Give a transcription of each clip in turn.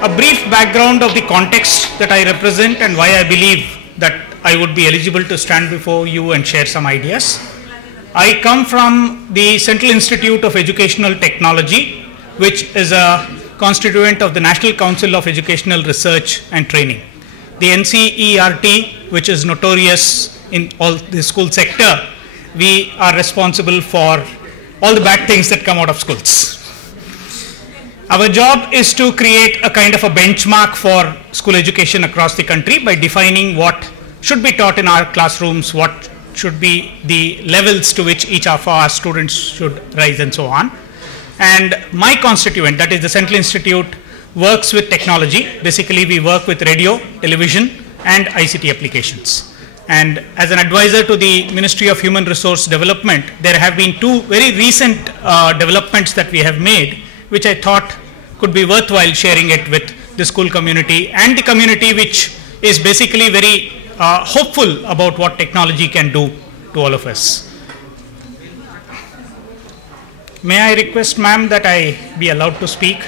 A brief background of the context that I represent and why I believe that I would be eligible to stand before you and share some ideas. I come from the Central Institute of Educational Technology, which is a constituent of the National Council of Educational Research and Training. The NCERT, which is notorious in all the school sector, we are responsible for all the bad things that come out of schools. Our job is to create a kind of a benchmark for school education across the country by defining what should be taught in our classrooms, what should be the levels to which each of our students should rise and so on. And my constituent, that is the Central Institute, works with technology. Basically, we work with radio, television, and ICT applications. And as an advisor to the Ministry of Human Resource Development, there have been two very recent developments that we have made, which I thought could be worthwhile sharing it with the school community and the community, which is basically very hopeful about what technology can do to all of us. May I request, ma'am, that I be allowed to speak?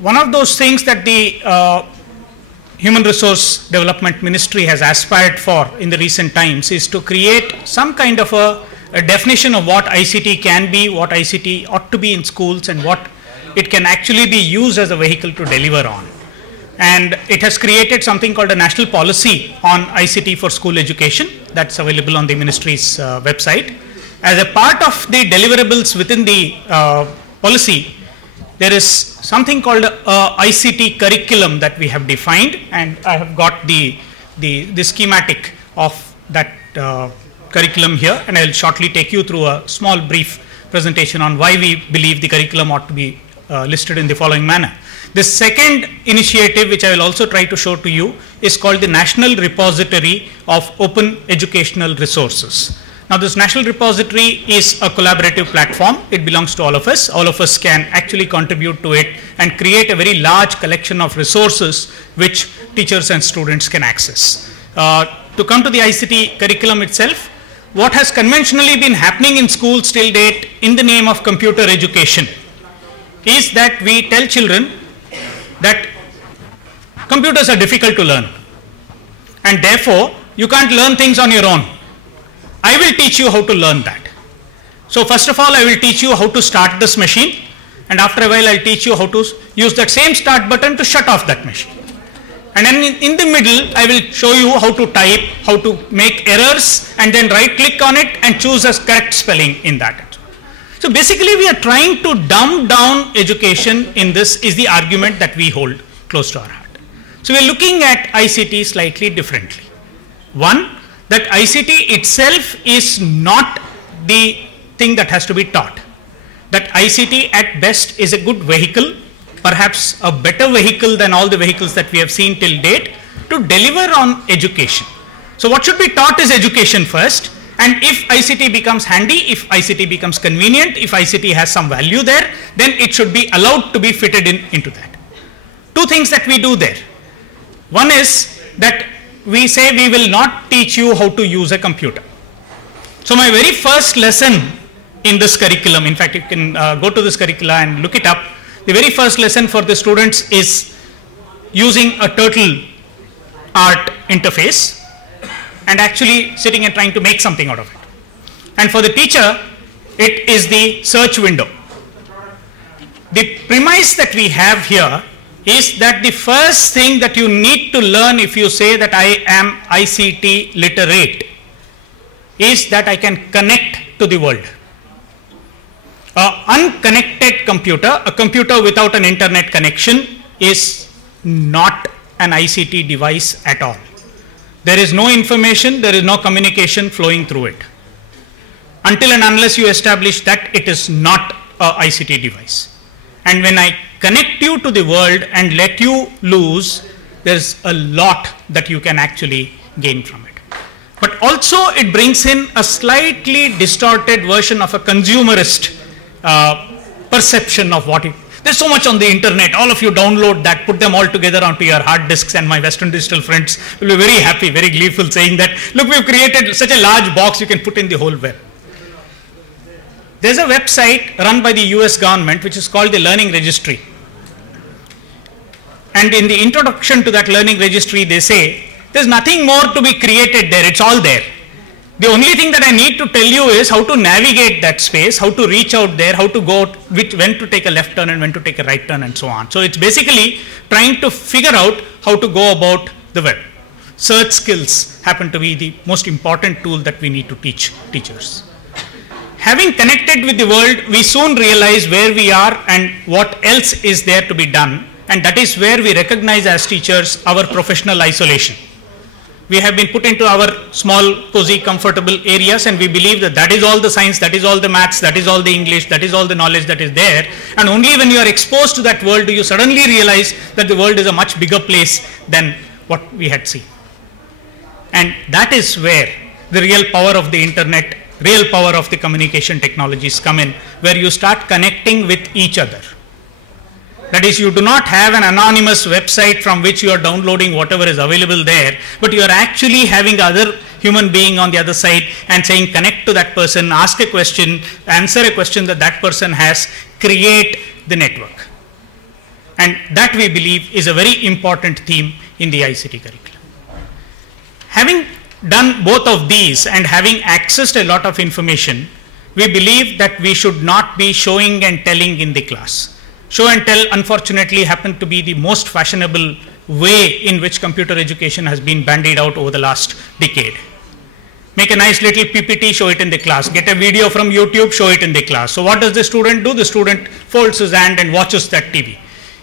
One of those things that the Human Resource Development Ministry has aspired for in the recent times is to create some kind of a definition of what ICT can be, what ICT ought to be in schools, and what it can actually be used as a vehicle to deliver on. And it has created something called a national policy on ICT for school education that's available on the ministry's website. As a part of the deliverables within the policy, there is something called ICT curriculum that we have defined, and I have got the schematic of that curriculum here, and I will shortly take you through a small brief presentation on why we believe the curriculum ought to be listed in the following manner. The second initiative, which I will also try to show to you, is called the National Repository of Open Educational Resources. Now, this National Repository is a collaborative platform. It belongs to all of us. All of us can actually contribute to it and create a very large collection of resources which teachers and students can access. To come to the ICT curriculum itself, what has conventionally been happening in schools till date in the name of computer education is that we tell children that computers are difficult to learn, and therefore you can't learn things on your own. I will teach you how to learn that. So first of all, I will teach you how to start this machine, and after a while I'll teach you how to use that same start button to shut off that machine. And then in the middle, I will show you how to type, how to make errors, and then right click on it and choose a correct spelling in that. So basically, we are trying to dumb down education in this is the argument that we hold close to our heart. So we are looking at ICT slightly differently. One, that ICT itself is not the thing that has to be taught. That ICT at best is a good vehicle, perhaps a better vehicle than all the vehicles that we have seen till date to deliver on education. So what should be taught is education first, and if ICT becomes handy, if ICT becomes convenient, if ICT has some value there, then it should be allowed to be fitted into that. Two things that we do there. One is that we say we will not teach you how to use a computer. So my very first lesson in this curriculum, in fact you can go to this curricula and look it up, the very first lesson for the students is using a turtle art interface and actually sitting and trying to make something out of it. And for the teacher, it is the search window. The premise that we have here is that the first thing that you need to learn if you say that I am ICT literate is that I can connect to the world. An unconnected computer, a computer without an internet connection, is not an ICT device at all. There is no information, there is no communication flowing through it. Until and unless you establish that, it is not an ICT device. And when I connect you to the world and let you loose, there's a lot that you can actually gain from it. But also it brings in a slightly distorted version of a consumerist perception of what it. There's so much on the internet, all of you download that, put them all together onto your hard disks, and my Western digital friends will be very happy, very gleeful, saying that, look, we've created such a large box you can put in the whole web. There's a website run by the US government which is called the Learning Registry. And in the introduction to that learning registry, they say, there's nothing more to be created there, it's all there. The only thing that I need to tell you is how to navigate that space, how to reach out there, how to go, when to take a left turn and when to take a right turn and so on. So it's basically trying to figure out how to go about the web. Search skills happen to be the most important tool that we need to teach teachers. Having connected with the world, we soon realize where we are and what else is there to be done. And that is where we recognize as teachers our professional isolation. We have been put into our small, cozy, comfortable areas, and we believe that that is all the science, that is all the maths, that is all the English, that is all the knowledge that is there. And only when you are exposed to that world do you suddenly realize that the world is a much bigger place than what we had seen. And that is where the real power of the internet, real power of the communication technologies come in, where you start connecting with each other. That is, you do not have an anonymous website from which you are downloading whatever is available there, but you are actually having other human being on the other side and saying connect to that person, ask a question, answer a question that that person has, create the network. And that we believe is a very important theme in the ICT curriculum. Having done both of these and having accessed a lot of information, we believe that we should not be showing and telling in the class. Show and tell, unfortunately, happen to be the most fashionable way in which computer education has been bandied out over the last decade. Make a nice little PPT, show it in the class. Get a video from YouTube, show it in the class. So what does the student do? The student folds his hand and watches that TV.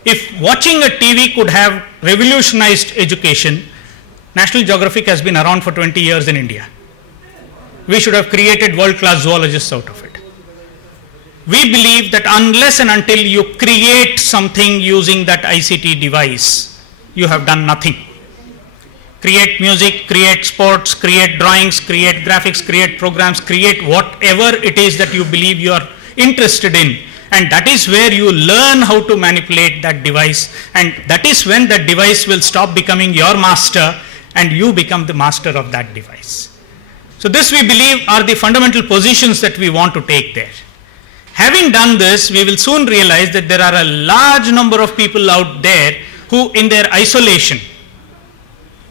If watching a TV could have revolutionized education, National Geographic has been around for 20 years in India. We should have created world-class zoologists out of it. We believe that unless and until you create something using that ICT device, you have done nothing. Create music, create sports, create drawings, create graphics, create programs, create whatever it is that you believe you are interested in. And that is where you learn how to manipulate that device. And that is when that device will stop becoming your master and you become the master of that device. So this, we believe, are the fundamental positions that we want to take there. Having done this, we will soon realize that there are a large number of people out there who, in their isolation,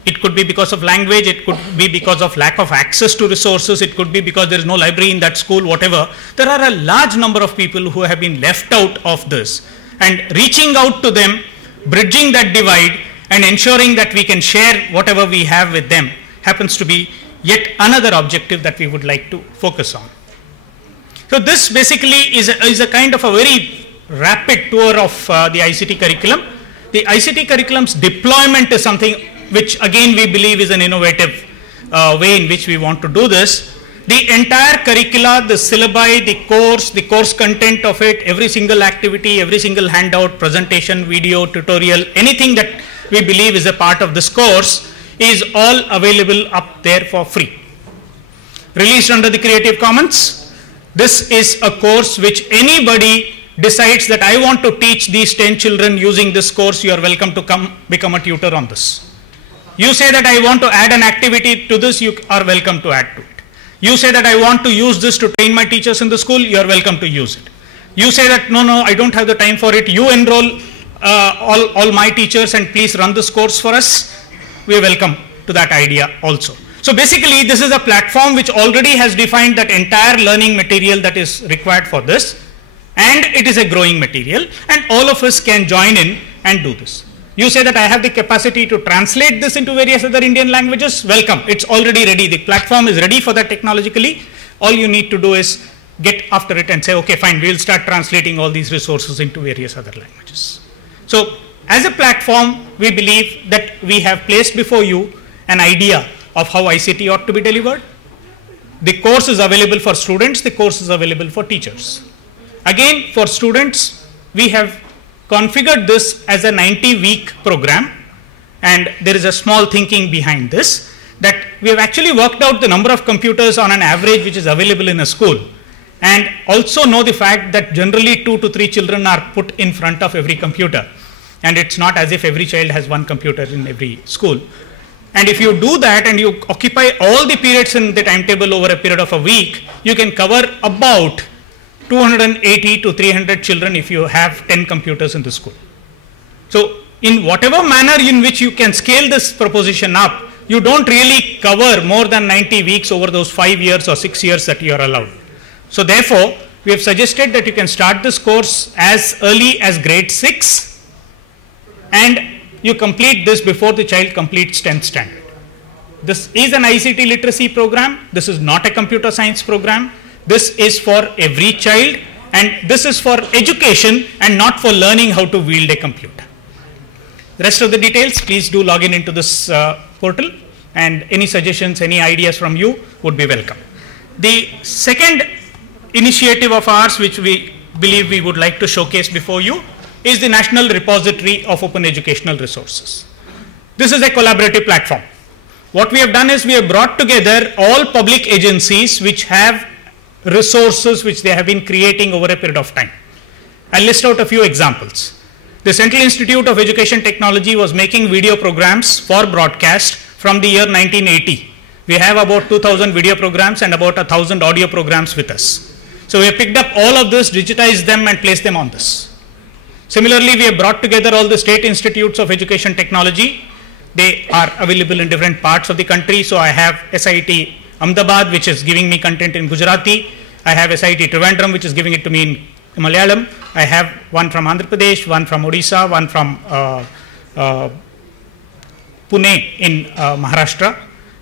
it could be because of language, it could be because of lack of access to resources, it could be because there is no library in that school, whatever. There are a large number of people who have been left out of this. And reaching out to them, bridging that divide, and ensuring that we can share whatever we have with them happens to be yet another objective that we would like to focus on. So this basically is a kind of a very rapid tour of the ICT curriculum. The ICT curriculum's deployment is something which again we believe is an innovative way in which we want to do this. The entire curricula, the syllabi, the course content of it, every single activity, every single handout, presentation, video, tutorial, anything that we believe is a part of this course is all available up there for free. Released under the Creative Commons. This is a course which anybody decides that I want to teach these 10 children using this course, you are welcome to come become a tutor on this. You say that I want to add an activity to this, you are welcome to add to it. You say that I want to use this to train my teachers in the school, you are welcome to use it. You say that no, I don't have the time for it, you enroll all my teachers and please run this course for us, we are welcome to that idea also. So basically this is a platform which already has defined that entire learning material that is required for this, and it is a growing material and all of us can join in and do this. You say that I have the capacity to translate this into various other Indian languages, welcome, it's already ready, the platform is ready for that technologically. All you need to do is get after it and say, okay fine, we will start translating all these resources into various other languages. So as a platform, we believe that we have placed before you an idea of how ICT ought to be delivered. The course is available for students, the course is available for teachers. Again, for students, we have configured this as a 90-week program, and there is a small thinking behind this, that we have actually worked out the number of computers on an average which is available in a school, and also know the fact that generally 2 to 3 children are put in front of every computer, and it's not as if every child has one computer in every school. And if you do that and you occupy all the periods in the timetable over a period of a week, you can cover about 280 to 300 children if you have 10 computers in the school. So in whatever manner in which you can scale this proposition up, you don't really cover more than 90 weeks over those 5 years or 6 years that you are allowed. So therefore, we have suggested that you can start this course as early as grade 6 and you complete this before the child completes 10th standard. This is an ICT literacy program. This is not a computer science program. This is for every child and this is for education and not for learning how to wield a computer. The rest of the details, please do log in into this portal, and any suggestions, any ideas from you would be welcome. The second initiative of ours, which we believe we would like to showcase before you, is the National Repository of Open Educational Resources. This is a collaborative platform. What we have done is we have brought together all public agencies which have resources which they have been creating over a period of time. I'll list out a few examples. The Central Institute of Education Technology was making video programs for broadcast from the year 1980. We have about 2,000 video programs and about 1,000 audio programs with us. So we have picked up all of this, digitized them and placed them on this. Similarly, we have brought together all the state institutes of education technology. They are available in different parts of the country. So I have SIT Ahmedabad, which is giving me content in Gujarati. I have SIT Trivandrum, which is giving it to me in Malayalam. I have one from Andhra Pradesh, one from Odisha, one from Pune in Maharashtra,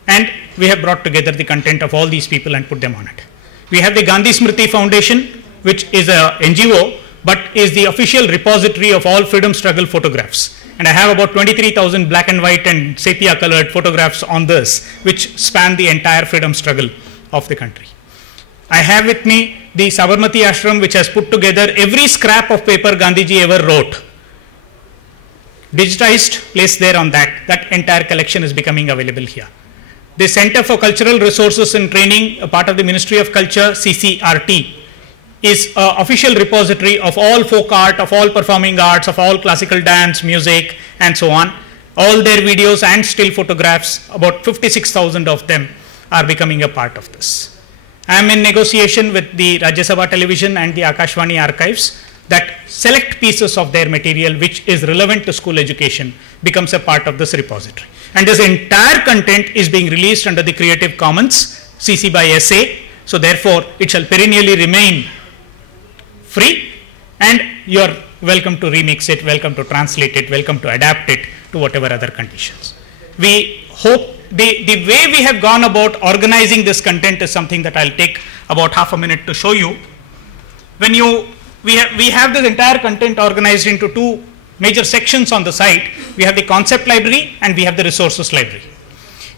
and we have brought together the content of all these people and put them on it. We have the Gandhi Smriti Foundation, which is a NGO, but is the official repository of all freedom struggle photographs. And I have about 23,000 black and white and sepia colored photographs on this, which span the entire freedom struggle of the country. I have with me the Sabarmati Ashram, which has put together every scrap of paper Gandhiji ever wrote. Digitized, placed there on that. That entire collection is becoming available here. The Center for Cultural Resources and Training, a part of the Ministry of Culture, CCRT, is an official repository of all folk art, of all performing arts, of all classical dance, music, and so on. All their videos and still photographs, about 56,000 of them, are becoming a part of this. I am in negotiation with the Rajya Sabha Television and the Akashvani archives that select pieces of their material which is relevant to school education becomes a part of this repository. And this entire content is being released under the Creative Commons CC by SA. So therefore, it shall perennially remain free and you are welcome to remix it, welcome to translate it, welcome to adapt it to whatever other conditions. We hope the way we have gone about organizing this content is something that I'll take about half a minute to show you. When we have this entire content organized into two major sections on the site. We have the concept library and we have the resources library.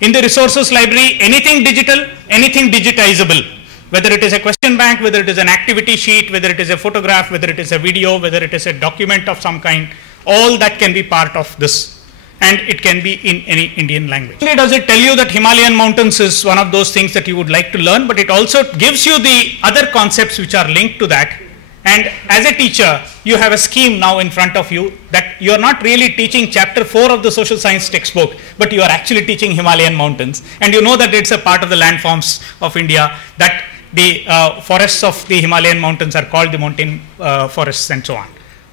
In the resources library, anything digital, anything digitizable, whether it is a question bank, whether it is an activity sheet, whether it is a photograph, whether it is a video, whether it is a document of some kind, all that can be part of this. And it can be in any Indian language. Not only does it tell you that Himalayan mountains is one of those things that you would like to learn, but it also gives you the other concepts which are linked to that. And as a teacher, you have a scheme now in front of you that you are not really teaching chapter 4 of the social science textbook, but you are actually teaching Himalayan mountains. And you know that it's a part of the landforms of India, that the forests of the Himalayan mountains are called the mountain forests and so on.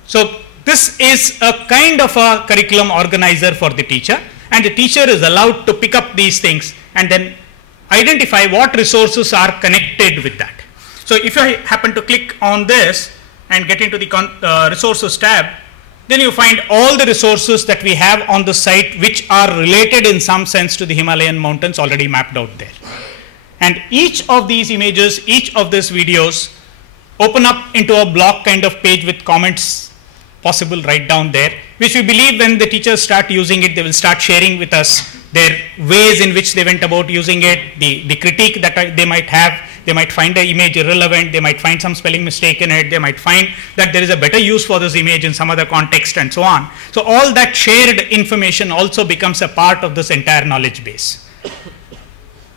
So this is a kind of a curriculum organizer for the teacher, and the teacher is allowed to pick up these things and then identify what resources are connected with that. So if I happen to click on this and get into the resources tab, then you find all the resources that we have on the site which are related in some sense to the Himalayan mountains already mapped out there. And each of these images, each of these videos open up into a block kind of page with comments possible right down there, which we believe when the teachers start using it, they will start sharing with us their ways in which they went about using it, the critique that they might have. They might find the image irrelevant, they might find some spelling mistake in it, they might find that there is a better use for this image in some other context and so on. So all that shared information also becomes a part of this entire knowledge base.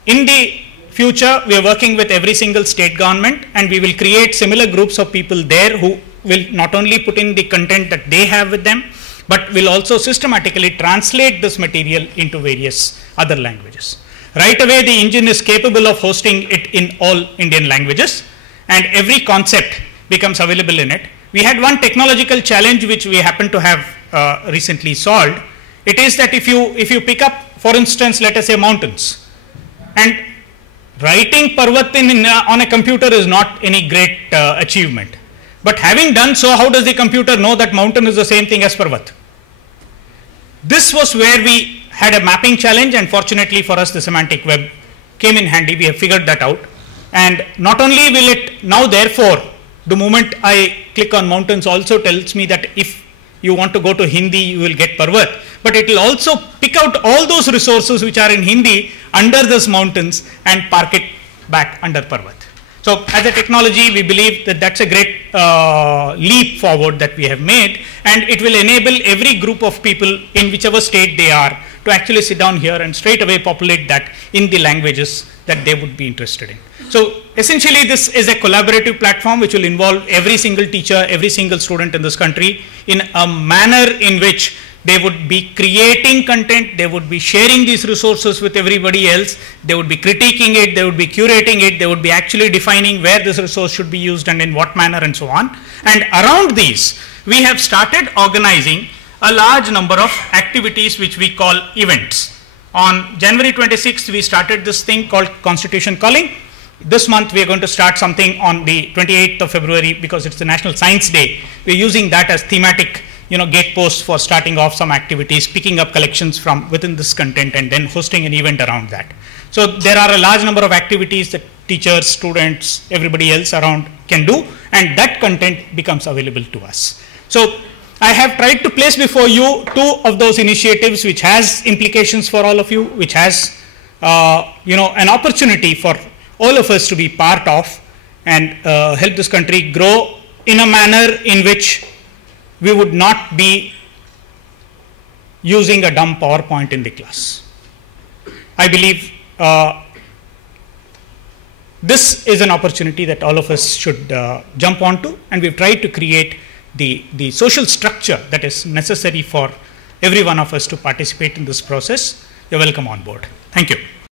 In the future, we are working with every single state government, and we will create similar groups of people there who will not only put in the content that they have with them, but will also systematically translate this material into various other languages. Right away, the engine is capable of hosting it in all Indian languages, and every concept becomes available in it. We had one technological challenge which we happen to have recently solved. It is that if you pick up, for instance, let us say mountains, and writing Parvat on a computer is not any great achievement. But having done so, how does the computer know that mountain is the same thing as Parvat? This was where we had a mapping challenge, and fortunately for us, the semantic web came in handy. We have figured that out. And not only will it now, therefore, the moment I click on mountains also tells me that if you want to go to Hindi, you will get Parvat, but it will also pick out all those resources which are in Hindi under those mountains and park it back under Parvat. So as a technology, we believe that that's a great leap forward that we have made, and it will enable every group of people in whichever state they are to actually sit down here and straight away populate that in the languages that they would be interested in. So essentially, this is a collaborative platform which will involve every single teacher, every single student in this country in a manner in which they would be creating content, they would be sharing these resources with everybody else, they would be critiquing it, they would be curating it, they would be actually defining where this resource should be used and in what manner and so on. And around these, we have started organizing a large number of activities which we call events. On January 26th, we started this thing called Constitution Calling. This month, we are going to start something on the 28th of February because it's the National Science Day. We're using that as thematic gate posts for starting off some activities, picking up collections from within this content and then hosting an event around that. So there are a large number of activities that teachers, students, everybody else around can do, and that content becomes available to us. So I have tried to place before you two of those initiatives which has implications for all of you, which has an opportunity for all of us to be part of and help this country grow in a manner in which we would not be using a dumb PowerPoint in the class. I believe this is an opportunity that all of us should jump onto, and we've tried to create the social structure that is necessary for every one of us to participate in this process. You're welcome on board. Thank you.